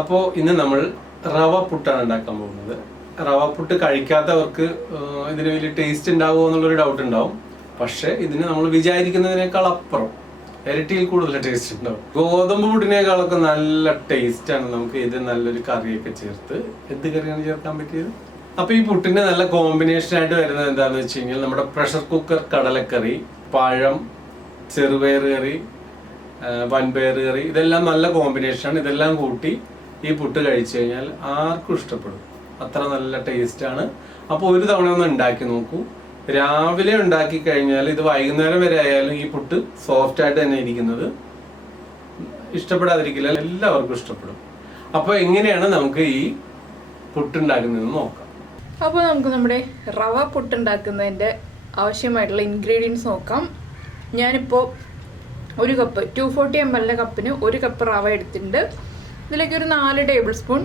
അപ്പോൾ ഇന്ന് നമ്മൾ റവ പുട്ടാണ് ഉണ്ടാക്കാൻ പോകുന്നത്. റവ പുട്ട് കഴിക്കാത്തവർക്ക് ഇതിന് വലിയ ടേസ്റ്റ് ഉണ്ടാകുമോ എന്നുള്ളൊരു ഡൗട്ട് ഉണ്ടാവും. പക്ഷേ ഇതിന് നമ്മൾ വിചാരിക്കുന്നതിനേക്കാൾ അപ്പുറം ഇരട്ടിയിൽ കൂടുതൽ ടേസ്റ്റ് ഉണ്ടാവും. ഗോതമ്പ് പുട്ടിനേക്കാളൊക്കെ നല്ല ടേസ്റ്റാണ്. നമുക്ക് ഇത് നല്ലൊരു കറിയൊക്കെ ചേർത്ത്, എന്ത് കറിയാണ് ചേർക്കാൻ പറ്റിയത്? അപ്പോൾ ഈ പുട്ടിന് നല്ല കോമ്പിനേഷൻ ആയിട്ട് വരുന്നത് എന്താണെന്ന് വെച്ച് കഴിഞ്ഞാൽ നമ്മുടെ പ്രഷർ കുക്കർ കടലക്കറി, പഴം, ചെറുപയർ കറി, വൻപയർ കറി, ഇതെല്ലാം നല്ല കോമ്പിനേഷനാണ്. ഇതെല്ലാം കൂട്ടി ഈ പുട്ട് കഴിച്ചു കഴിഞ്ഞാൽ ആർക്കും ഇഷ്ടപ്പെടും. അത്ര നല്ല ടേസ്റ്റാണ്. അപ്പോൾ ഒരു തവണ ഒന്ന് ഉണ്ടാക്കി നോക്കൂ. രാവിലെ ഉണ്ടാക്കി കഴിഞ്ഞാൽ ഇത് വൈകുന്നേരം വരെ ആയാലും ഈ പുട്ട് സോഫ്റ്റ് ആയിട്ട് തന്നെ ഇരിക്കുന്നത്. ഇഷ്ടപ്പെടാതിരിക്കില്ല, എല്ലാവർക്കും ഇഷ്ടപ്പെടും. അപ്പോൾ എങ്ങനെയാണ് നമുക്ക് ഈ പുട്ടുണ്ടാക്കുന്നതെന്ന് നോക്കാം. അപ്പോൾ നമുക്ക് നമ്മുടെ റവ പുട്ടുണ്ടാക്കുന്നതിൻ്റെ ആവശ്യമായിട്ടുള്ള ഇൻഗ്രീഡിയൻസ് നോക്കാം. ഞാനിപ്പോൾ ഒരു കപ്പ് 240 ml കപ്പിന് ഒരു കപ്പ് റവ എടുത്തിട്ടുണ്ട്. ഇതിലേക്ക് ഒരു 4 ടേബിൾ സ്പൂൺ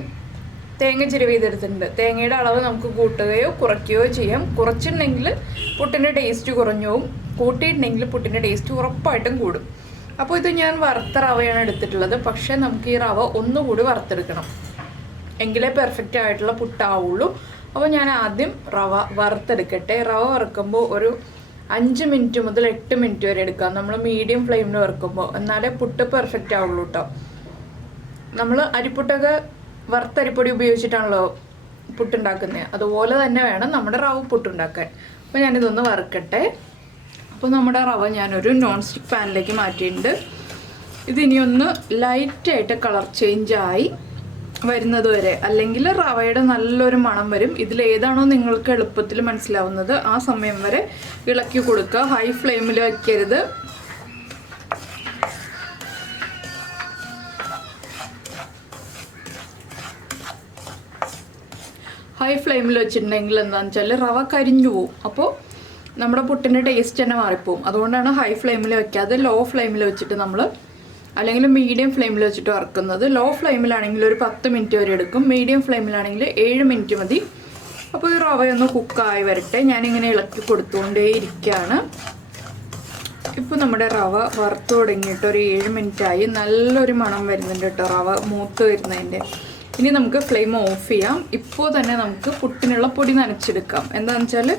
തേങ്ങ ചിരവി ചെയ്തെടുത്തിട്ടുണ്ട്. തേങ്ങയുടെ അളവ് നമുക്ക് കൂട്ടുകയോ കുറയ്ക്കുകയോ ചെയ്യാം. കുറച്ചിട്ടുണ്ടെങ്കിൽ പുട്ടിൻ്റെ ടേസ്റ്റ് കുറഞ്ഞു പോകും, കൂട്ടിയിട്ടുണ്ടെങ്കിൽ പുട്ടിൻ്റെ ടേസ്റ്റ് ഉറപ്പായിട്ടും കൂടും. അപ്പോൾ ഇത് ഞാൻ വറുത്ത റവയാണ് എടുത്തിട്ടുള്ളത്. പക്ഷേ നമുക്ക് ഈ റവ ഒന്നുകൂടി വറുത്തെടുക്കണം, എങ്കിലേ പെർഫെക്റ്റ് ആയിട്ടുള്ള പുട്ടാവുള്ളൂ. അപ്പോൾ ഞാൻ ആദ്യം റവ വറുത്തെടുക്കട്ടെ. റവ വറുക്കുമ്പോൾ ഒരു 5 മിനിറ്റ് മുതൽ 8 മിനിറ്റ് വരെ എടുക്കാം. നമ്മൾ മീഡിയം ഫ്ലെയിമിൽ വറുക്കുമ്പോൾ, എന്നാലേ പുട്ട് പെർഫെക്റ്റ് ആവുള്ളൂ കേട്ടോ. നമ്മൾ അരിപ്പുട്ടൊക്കെ വറുത്തരിപ്പൊടി ഉപയോഗിച്ചിട്ടാണല്ലോ പുട്ടുണ്ടാക്കുന്നത്, അതുപോലെ തന്നെ വേണം നമ്മുടെ റവ പുട്ടുണ്ടാക്കാൻ. അപ്പോൾ ഞാനിതൊന്ന് വറുക്കട്ടെ. അപ്പോൾ നമ്മുടെ റവ ഞാനൊരു നോൺ സ്റ്റിക്ക് പാനിലേക്ക് മാറ്റിയിട്ടുണ്ട്. ഇതിനിയൊന്ന് ലൈറ്റായിട്ട് കളർ ചേഞ്ചായി വരുന്നത് വരെ, അല്ലെങ്കിൽ റവയുടെ നല്ലൊരു മണം വരും. ഇതിലേതാണോ നിങ്ങൾക്ക് എളുപ്പത്തിൽ മനസ്സിലാവുന്നത് ആ സമയം വരെ ഇളക്കി കൊടുക്കുക. ഹൈ ഫ്ലെയിമിൽ വയ്ക്കരുത്. ഹൈ ഫ്ലെയിമിൽ വെച്ചിട്ടുണ്ടെങ്കിൽ എന്താണെന്ന് വെച്ചാൽ റവ കരിഞ്ഞു പോവും. അപ്പോൾ നമ്മുടെ പുട്ടിൻ്റെ ടേസ്റ്റ് തന്നെ മാറിപ്പോവും. അതുകൊണ്ടാണ് ഹൈ ഫ്ലെയിമിൽ വെക്കാതെ ലോ ഫ്ലെയിമിൽ വെച്ചിട്ട് നമ്മൾ, അല്ലെങ്കിൽ മീഡിയം ഫ്ലെയിമിൽ വെച്ചിട്ട് വറുക്കുന്നത്. ലോ ഫ്ലെയിമിലാണെങ്കിൽ ഒരു 10 മിനിറ്റ് വരെ എടുക്കും, മീഡിയം ഫ്ലെയിമിലാണെങ്കിൽ 7 മിനിറ്റ് മതി. അപ്പോൾ ഈ റവയൊന്ന് കുക്കായി വരട്ടെ. ഞാനിങ്ങനെ ഇളക്കി കൊടുത്തുകൊണ്ടേ ഇരിക്കുകയാണ്. ഇപ്പോൾ നമ്മുടെ റവ വറുത്ത് തുടങ്ങിയിട്ട് ഒരു 7 മിനിറ്റായി. നല്ലൊരു മണം വരുന്നുണ്ട് കേട്ടോ റവ മൂത്ത് വരുന്നതിൻ്റെ. ഇനി നമുക്ക് ഫ്ലെയിം ഓഫ് ചെയ്യാം. ഇപ്പോൾ തന്നെ നമുക്ക് പുട്ടിനുള്ള പൊടി നനച്ചെടുക്കാം. എന്താണെന്ന് വെച്ചാൽ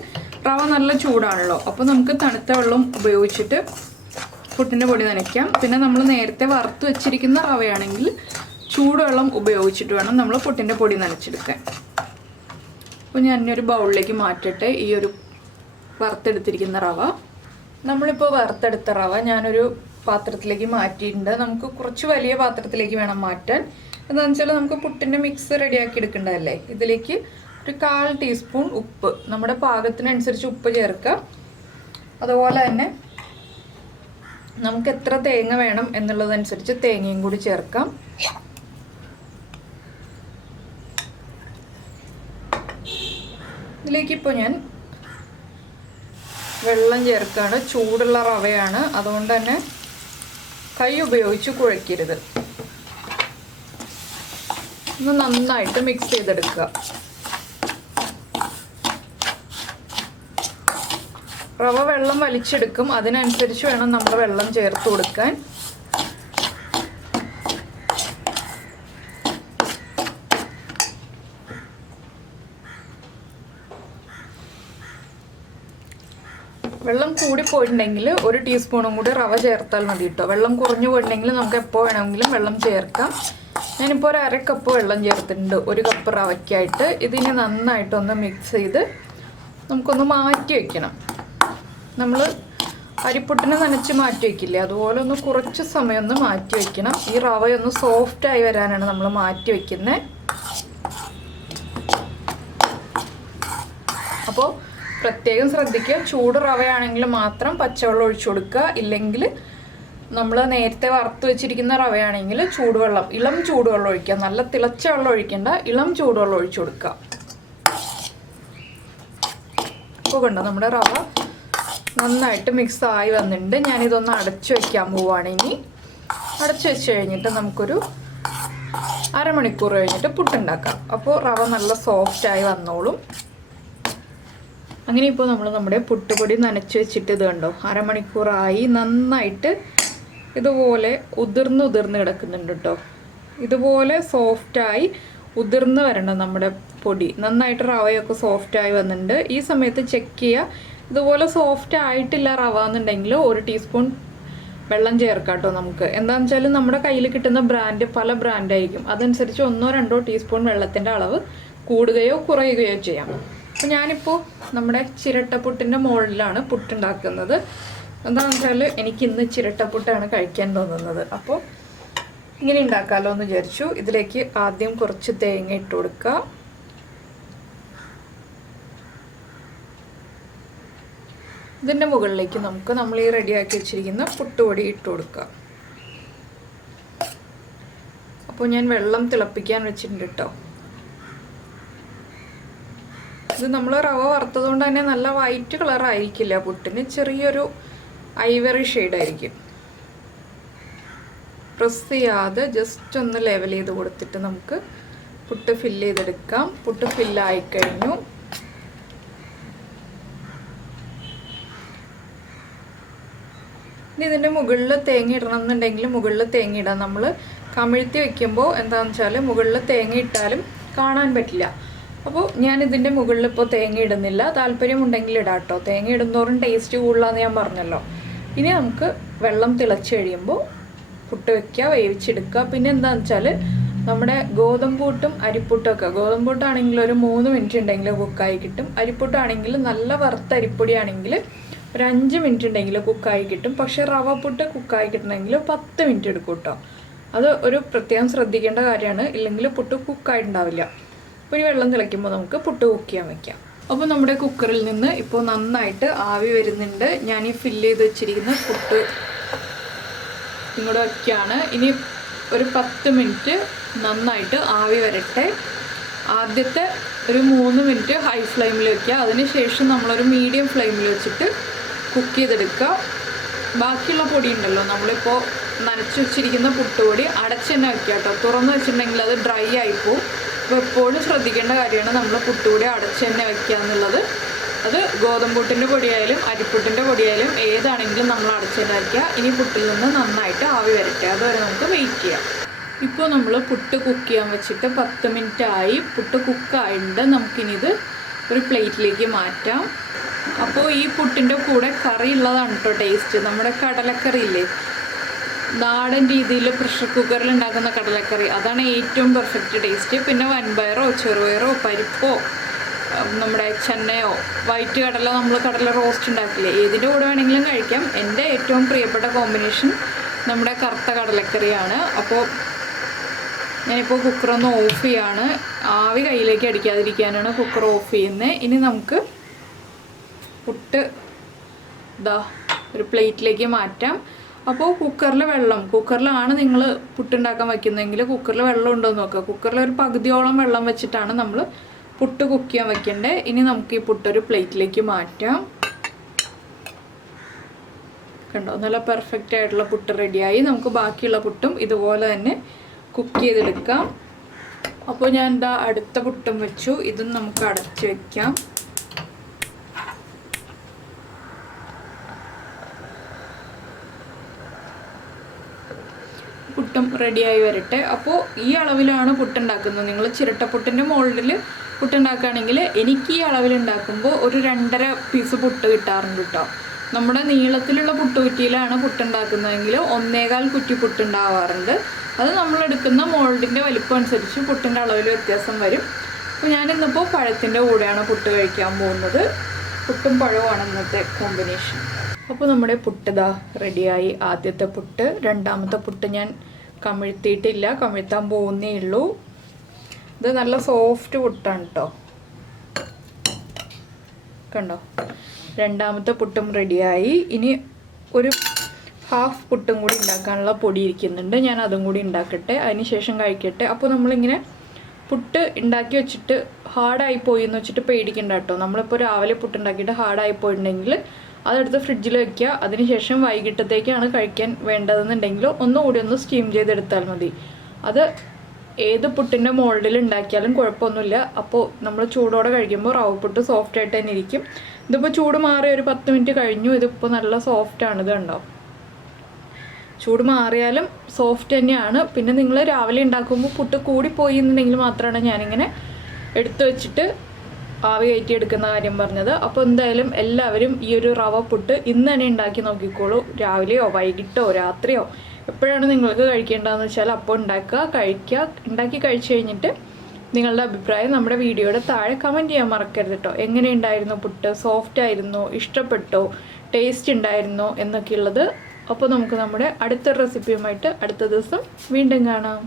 റവ നല്ല ചൂടാണല്ലോ, അപ്പോൾ നമുക്ക് തണുത്ത വെള്ളം ഉപയോഗിച്ചിട്ട് പുട്ടിൻ്റെ പൊടി നനയ്ക്കാം. പിന്നെ നമ്മൾ നേരത്തെ വറുത്ത് വെച്ചിരിക്കുന്ന റവയാണെങ്കിൽ ചൂടുവെള്ളം ഉപയോഗിച്ചിട്ട് വേണം നമ്മൾ പുട്ടിൻ്റെ പൊടി നനച്ചെടുക്കാൻ. അപ്പോൾ ഞാൻ ഒരു ബൗളിലേക്ക് മാറ്റട്ടെ ഈ ഒരു വറുത്തെടുത്തിരിക്കുന്ന റവ. നമ്മളിപ്പോൾ വറുത്തെടുത്ത റവ ഞാനൊരു പാത്രത്തിലേക്ക് മാറ്റിയിട്ടുണ്ട്. നമുക്ക് കുറച്ച് വലിയ പാത്രത്തിലേക്ക് വേണം മാറ്റാൻ. എന്താണെന്ന് വെച്ചാൽ നമുക്ക് പുട്ടിൻ്റെ മിക്സ് റെഡിയാക്കി എടുക്കേണ്ടതല്ലേ. ഇതിലേക്ക് ഒരു 1/4 ടീസ്പൂൺ ഉപ്പ്, നമ്മുടെ പാകത്തിനനുസരിച്ച് ഉപ്പ് ചേർക്കുക. അതുപോലെ തന്നെ നമുക്ക് എത്ര തേങ്ങ വേണം എന്നുള്ളതനുസരിച്ച് തേങ്ങയും കൂടി ചേർക്കാം. ഇതിലേക്കിപ്പോൾ ഞാൻ വെള്ളം ചേർക്കുകയാണ്. ചൂടുള്ള റവയാണ്, അതുകൊണ്ട് തന്നെ കൈ ഉപയോഗിച്ച് കുഴക്കരുത്. ഒന്ന് നന്നായിട്ട് മിക്സ് ചെയ്തെടുക്കുക. റവ വെള്ളം വലിച്ചെടുക്കും, അതിനനുസരിച്ച് വേണം നമ്മൾ വെള്ളം ചേർത്ത് കൊടുക്കാൻ. വെള്ളം കൂടി പോയിട്ടുണ്ടെങ്കിൽ 1 ടീസ്പൂണും കൂടി റവ ചേർത്താൽ മതി കേട്ടോ. വെള്ളം കുറഞ്ഞു പോയിട്ടുണ്ടെങ്കിൽ നമുക്ക് എപ്പോൾ വേണമെങ്കിലും വെള്ളം ചേർക്കാം. ഞാനിപ്പോൾ ഒരു 1/2 കപ്പ് വെള്ളം ചേർത്തിട്ടുണ്ട് 1 കപ്പ് റവയ്ക്കായിട്ട്. ഇതിനെ നന്നായിട്ടൊന്ന് മിക്സ് ചെയ്ത് നമുക്കൊന്ന് മാറ്റി വയ്ക്കണം. നമ്മൾ അരിപ്പുട്ടിനെ നനച്ച് മാറ്റി വയ്ക്കില്ലേ, അതുപോലെ ഒന്ന് കുറച്ച് സമയം ഒന്ന് മാറ്റി വയ്ക്കണം. ഈ റവയൊന്ന് സോഫ്റ്റായി വരാനാണ് നമ്മൾ മാറ്റി വയ്ക്കുന്നത്. അപ്പോൾ പ്രത്യേകം ശ്രദ്ധിക്കുക, ചൂട് റവയാണെങ്കിൽ മാത്രം പച്ചവെള്ളം ഒഴിച്ചു കൊടുക്കുക. ഇല്ലെങ്കിൽ നമ്മൾ നേരത്തെ വറുത്ത് വെച്ചിരിക്കുന്ന റവയാണെങ്കിൽ ചൂടുവെള്ളം, ഇളം ചൂടുവെള്ളം ഒഴിക്കുക. നല്ല തിളച്ച വെള്ളം ഒഴിക്കേണ്ട, ഇളം ചൂടുവെള്ളം ഒഴിച്ചു കൊടുക്കുക. ഇപ്പോൾ കണ്ടോ നമ്മുടെ റവ നന്നായിട്ട് മിക്സ് ആയി വന്നിട്ടുണ്ട്. ഞാനിതൊന്ന് അടച്ചു വയ്ക്കാൻ പോവുകയാണ്. ഇനി അടച്ചു വെച്ച് കഴിഞ്ഞിട്ട് നമുക്കൊരു അരമണിക്കൂർ കഴിഞ്ഞിട്ട് പുട്ടുണ്ടാക്കാം. അപ്പോൾ റവ നല്ല സോഫ്റ്റായി വന്നോളും. അങ്ങനെ ഇപ്പോൾ നമ്മൾ നമ്മുടെ പുട്ടുപൊടി നനച്ച് വെച്ചിട്ട് ഇത് കണ്ടോ, അരമണിക്കൂറായി. നന്നായിട്ട് ഇതുപോലെ ഉതിർന്ന് കിടക്കുന്നുണ്ട് കേട്ടോ. ഇതുപോലെ സോഫ്റ്റായി ഉതിർന്ന് വരണം നമ്മുടെ പൊടി. നന്നായിട്ട് റവയൊക്കെ സോഫ്റ്റായി വന്നിട്ടുണ്ട്. ഈ സമയത്ത് ചെക്ക് ചെയ്യുക. ഇതുപോലെ സോഫ്റ്റ് ആയിട്ടില്ല റവ എന്നുണ്ടെങ്കിൽ 1 ടീസ്പൂൺ വെള്ളം ചേർക്കാം കേട്ടോ. നമുക്ക് എന്താണെന്ന് വെച്ചാൽ നമ്മുടെ കയ്യിൽ കിട്ടുന്ന ബ്രാൻഡ് പല ബ്രാൻഡായിരിക്കും. അതനുസരിച്ച് 1-2 ടീസ്പൂൺ വെള്ളത്തിൻ്റെ അളവ് കൂടുകയോ കുറയുകയോ ചെയ്യാം. അപ്പോൾ ഞാനിപ്പോൾ നമ്മുടെ ചിരട്ടപ്പുട്ടിൻ്റെ മുകളിലാണ് പുട്ടുണ്ടാക്കുന്നത്. എന്താണെന്ന് വെച്ചാൽ എനിക്ക് ഇന്ന് ചിരട്ടപ്പുട്ടാണ് കഴിക്കാൻ തോന്നുന്നത്. അപ്പോൾ ഇങ്ങനെ ഉണ്ടാക്കാമല്ലോ എന്ന് വിചാരിച്ചു. ഇതിലേക്ക് ആദ്യം കുറച്ച് തേങ്ങ ഇട്ട് കൊടുക്കുക. ഇതിൻ്റെ മുകളിലേക്ക് നമുക്ക് നമ്മൾ ഈ റെഡിയാക്കി വെച്ചിരിക്കുന്ന പുട്ടുപൊടി ഇട്ട് കൊടുക്കുക. അപ്പോൾ ഞാൻ വെള്ളം തിളപ്പിക്കാൻ വെച്ചിട്ടുണ്ട് കേട്ടോ. ഇത് നമ്മൾ റവ വറുത്തത് കൊണ്ട് തന്നെ നല്ല വൈറ്റ് കളർ ആയിരിക്കില്ല പുട്ടിന്, ചെറിയൊരു ഐവറി ഷെയ്ഡായിരിക്കും. പ്രസ് ചെയ്യാതെ ജസ്റ്റ് ഒന്ന് ലെവൽ ചെയ്ത് കൊടുത്തിട്ട് നമുക്ക് പുട്ട് ഫില്ല് ചെയ്തെടുക്കാം. പുട്ട് ഫില്ലായി കഴിഞ്ഞു. ഇനി ഇതിൻ്റെ മുകളിൽ തേങ്ങ ഇടണം എന്നുണ്ടെങ്കിൽ മുകളിൽ തേങ്ങ ഇടാം. നമ്മൾ കമിഴ്ത്തി വെക്കുമ്പോൾ എന്താണെന്ന് വെച്ചാൽ മുകളിൽ തേങ്ങ ഇട്ടാലും കാണാൻ പറ്റില്ല. അപ്പോൾ ഞാൻ ഇതിൻ്റെ മുകളിൽ ഇപ്പോൾ തേങ്ങ ഇടുന്നില്ല. താല്പര്യമുണ്ടെങ്കിൽ ഇടാം കേട്ടോ. തേങ്ങ ഇടുന്നോറും ടേസ്റ്റ് കൂടുതലാന്ന് ഞാൻ പറഞ്ഞല്ലോ. ഇനി നമുക്ക് വെള്ളം തിളച്ച് കഴിയുമ്പോൾ പുട്ട് വയ്ക്കുക, വേവിച്ചെടുക്കുക. പിന്നെ എന്താണെന്ന് വെച്ചാൽ നമ്മുടെ ഗോതമ്പൂട്ടും അരിപ്പുട്ടൊക്കെ, ഗോതമ്പൂട്ടാണെങ്കിൽ ഒരു 3 മിനിറ്റ് ഉണ്ടെങ്കിൽ കുക്കായി കിട്ടും. അരിപ്പുട്ടാണെങ്കിൽ നല്ല വറുത്ത അരിപ്പൊടിയാണെങ്കിൽ ഒരു 5 മിനിറ്റ് ഉണ്ടെങ്കിൽ കുക്കായി കിട്ടും. പക്ഷേ റവ പുട്ട് കുക്കായി കിട്ടണമെങ്കിൽ 10 മിനിറ്റ് എടുക്കും കേട്ടോ. അത് ഒരു പ്രത്യേകം ശ്രദ്ധിക്കേണ്ട കാര്യമാണ്, ഇല്ലെങ്കിൽ പുട്ട് കുക്കായിട്ടുണ്ടാവില്ല. അപ്പോൾ ഈ വെള്ളം തിളയ്ക്കുമ്പോൾ നമുക്ക് പുട്ട് കുക്ക് ചെയ്യാൻ വയ്ക്കാം. അപ്പോൾ നമ്മുടെ കുക്കറിൽ നിന്ന് ഇപ്പോൾ നന്നായിട്ട് ആവി വരുന്നുണ്ട്. ഞാൻ ഈ ഫില്ല് ചെയ്ത് വെച്ചിരിക്കുന്ന പുട്ട് ഇങ്ങോട്ട് വയ്ക്കുകയാണ്. ഇനി ഒരു 10 മിനിറ്റ് നന്നായിട്ട് ആവി വരട്ടെ. ആദ്യത്തെ ഒരു 3 മിനിറ്റ് ഹൈ ഫ്ലെയിമിൽ വയ്ക്കുക. അതിനുശേഷം നമ്മളൊരു മീഡിയം ഫ്ലെയിമിൽ വെച്ചിട്ട് കുക്ക് ചെയ്തെടുക്കുക. ബാക്കിയുള്ള പൊടി ഉണ്ടല്ലോ, നമ്മളിപ്പോൾ നനച്ച് വെച്ചിരിക്കുന്ന പുട്ടുപൊടി അടച്ച് തന്നെ വയ്ക്കുക കേട്ടോ. തുറന്ന് വെച്ചിട്ടുണ്ടെങ്കിൽ അത് ഡ്രൈ ആയിപ്പോവും. അപ്പോൾ എപ്പോഴും ശ്രദ്ധിക്കേണ്ട കാര്യമാണ് നമ്മൾ പുട്ടുപൊടി അടച്ച് തന്നെ വയ്ക്കുക എന്നുള്ളത്. അത് ഗോതമ്പുട്ടിൻ്റെ പൊടിയായാലും അരിപ്പുട്ടിൻ്റെ പൊടിയായാലും ഏതാണെങ്കിലും നമ്മൾ അടച്ച് തന്നെ വയ്ക്കുക. ഇനി പുട്ടിൽ നിന്ന് നന്നായിട്ട് ആവി വരട്ടെ, അതുവരെ നമുക്ക് വെയിറ്റ് ചെയ്യാം. ഇപ്പോൾ നമ്മൾ പുട്ട് കുക്ക് ചെയ്യാൻ വെച്ചിട്ട് 10 മിനിറ്റ് ആയി. പുട്ട് കുക്കായിട്ട് നമുക്കിനി ഇത് ഒരു പ്ലേറ്റിലേക്ക് മാറ്റാം. അപ്പോൾ ഈ പുട്ടിൻ്റെ കൂടെ കറി ഉള്ളതാണ് കേട്ടോ ടേസ്റ്റ്. നമ്മുടെ കടലക്കറി ഇല്ലേ, നാടൻ രീതിയിൽ പ്രഷർ കുക്കറിൽ ഉണ്ടാക്കുന്ന കടലക്കറി, അതാണ് ഏറ്റവും പെർഫെക്റ്റ് ടേസ്റ്റ്. പിന്നെ വൻപയറോ ചെറുപയറോ പരിപ്പോ നമ്മുടെ ചെന്നയോ വൈറ്റ് കടല, നമ്മൾ കടല റോസ്റ്റ് ഉണ്ടാക്കില്ലേ, ഏതിൻ്റെ കൂടെ വേണമെങ്കിലും കഴിക്കാം. എൻ്റെ ഏറ്റവും പ്രിയപ്പെട്ട കോമ്പിനേഷൻ നമ്മുടെ കറുത്ത കടലക്കറിയാണ്. അപ്പോൾ ഞാനിപ്പോൾ കുക്കറൊന്ന് ഓഫ് ചെയ്യാണ്. ആവി കയ്യിലേക്ക് അടിക്കാതിരിക്കാനാണ് കുക്കർ ഓഫ് ചെയ്യുന്നത്. ഇനി നമുക്ക് പുട്ട് ഇതാ ഒരു പ്ലേറ്റിലേക്ക് മാറ്റാം. അപ്പോൾ കുക്കറിലാണ് നിങ്ങൾ പുട്ടുണ്ടാക്കാൻ വയ്ക്കുന്നതെങ്കിൽ കുക്കറിൽ വെള്ളം ഉണ്ടോ എന്ന് നോക്കുക. കുക്കറിൽ ഒരു പകുതിയോളം വെള്ളം വെച്ചിട്ടാണ് നമ്മൾ പുട്ട് കുക്ക് ചെയ്യാൻ വയ്ക്കേണ്ടത്. ഇനി നമുക്ക് ഈ പുട്ടൊരു പ്ലേറ്റിലേക്ക് മാറ്റാം. കണ്ടോ, നല്ല പെർഫെക്റ്റ് ആയിട്ടുള്ള പുട്ട് റെഡിയായി. നമുക്ക് ബാക്കിയുള്ള പുട്ടും ഇതുപോലെ തന്നെ കുക്ക് ചെയ്തെടുക്കാം. അപ്പോൾ ഞാൻ എന്താ അടുത്ത പുട്ടും വെച്ചു. ഇതും നമുക്ക് അടച്ച് വയ്ക്കാം. പുട്ടും റെഡിയായി വരട്ടെ. അപ്പോൾ ഈ അളവിലാണ് പുട്ടുണ്ടാക്കുന്നത്. നിങ്ങൾ ചിരട്ടപ്പുട്ടിൻ്റെ മോൾഡിൽ പുട്ടുണ്ടാക്കുകയാണെങ്കിൽ എനിക്ക് ഈ അളവിലുണ്ടാക്കുമ്പോൾ ഒരു 2.5 പീസ് പുട്ട് കിട്ടാറുണ്ട് കേട്ടോ. നമ്മുടെ നീളത്തിലുള്ള പുട്ടുകുറ്റിയിലാണ് പുട്ടുണ്ടാക്കുന്നതെങ്കിൽ 1.25 കുറ്റി പുട്ടുണ്ടാവാറുണ്ട്. അത് നമ്മളെടുക്കുന്ന മോൾഡിൻ്റെ വലിപ്പം അനുസരിച്ച് പുട്ടിൻ്റെ അളവിൽ വ്യത്യാസം വരും. അപ്പോൾ ഞാനിന്നിപ്പോൾ പഴത്തിൻ്റെ കൂടെയാണ് പുട്ട് കഴിക്കാൻ പോകുന്നത്. പുട്ടും പഴവുമാണ് ഇന്നത്തെ കോമ്പിനേഷൻ. അപ്പോൾ നമ്മുടെ പുട്ട് റെഡിയായി. ആദ്യത്തെ പുട്ട്. രണ്ടാമത്തെ പുട്ട് ഞാൻ കമിഴ്ത്തിയിട്ടില്ല, കമിഴ്ത്താൻ പോകുന്നേ ഉള്ളൂ. ഇത് നല്ല സോഫ്റ്റ് പുട്ടാണ് കേട്ടോ. കണ്ടോ, രണ്ടാമത്തെ പുട്ടും റെഡിയായി. ഇനി ഒരു ഹാഫ് പുട്ടും കൂടി ഉണ്ടാക്കാനുള്ള പൊടി ഇരിക്കുന്നുണ്ട്. ഞാൻ അതും കൂടി ഉണ്ടാക്കട്ടെ, അതിന് ശേഷം കഴിക്കട്ടെ. അപ്പോൾ നമ്മളിങ്ങനെ പുട്ട് ഉണ്ടാക്കി വെച്ചിട്ട് ഹാർഡായി പോയി എന്ന് വെച്ചിട്ട് പേടിക്കണ്ട കേട്ടോ. നമ്മളിപ്പോൾ രാവിലെ പുട്ടുണ്ടാക്കിയിട്ട് ഹാർഡായി പോയിട്ടുണ്ടെങ്കിൽ അതെടുത്ത് ഫ്രിഡ്ജിൽ വെക്കുക. അതിനുശേഷം വൈകിട്ടത്തേക്കാണ് കഴിക്കാൻ വേണ്ടതെന്നുണ്ടെങ്കിൽ ഒന്നുകൂടി ഒന്ന് സ്റ്റീം ചെയ്തെടുത്താൽ മതി. അത് ഏത് പുട്ടിൻ്റെ മോൾഡിൽ ഉണ്ടാക്കിയാലും കുഴപ്പമൊന്നുമില്ല. അപ്പോൾ നമ്മൾ ചൂടോടെ കഴിക്കുമ്പോൾ റവ പുട്ട് സോഫ്റ്റായിട്ട് തന്നെ ഇരിക്കും. ഇതിപ്പോൾ ചൂട് മാറി ഒരു 10 മിനിറ്റ് കഴിഞ്ഞു. ഇതിപ്പോൾ നല്ല സോഫ്റ്റാണ്. ഇത് കണ്ടോ, ചൂട് മാറിയാലും സോഫ്റ്റ് തന്നെയാണ്. പിന്നെ നിങ്ങൾ രാവിലെ ഉണ്ടാക്കുമ്പോൾ പുട്ട് കൂടിപ്പോയി എന്നുണ്ടെങ്കിൽ മാത്രമാണ് ഞാനിങ്ങനെ എടുത്തു വെച്ചിട്ട് ആവി കയറ്റി എടുക്കുന്ന കാര്യം പറഞ്ഞത്. അപ്പോൾ എന്തായാലും എല്ലാവരും ഈ ഒരു റവ പുട്ട് ഇന്ന് തന്നെ ഉണ്ടാക്കി നോക്കിക്കോളൂ. രാവിലെയോ വൈകിട്ടോ രാത്രിയോ എപ്പോഴാണ് നിങ്ങൾക്ക് കഴിക്കേണ്ടതെന്ന് വെച്ചാൽ അപ്പോൾ കഴിക്കുക. ഉണ്ടാക്കി കഴിച്ചു കഴിഞ്ഞിട്ട് നിങ്ങളുടെ അഭിപ്രായം നമ്മുടെ വീഡിയോയുടെ താഴെ കമൻറ്റ് ചെയ്യാൻ മറക്കരുത് കേട്ടോ. എങ്ങനെയുണ്ടായിരുന്നു പുട്ട്? സോഫ്റ്റ് ആയിരുന്നോ? ഇഷ്ടപ്പെട്ടോ? ടേസ്റ്റ് ഉണ്ടായിരുന്നോ എന്നൊക്കെയുള്ളത്. അപ്പോൾ നമുക്ക് നമ്മുടെ അടുത്തൊരു റെസിപ്പിയുമായിട്ട് അടുത്ത ദിവസം വീണ്ടും കാണാം.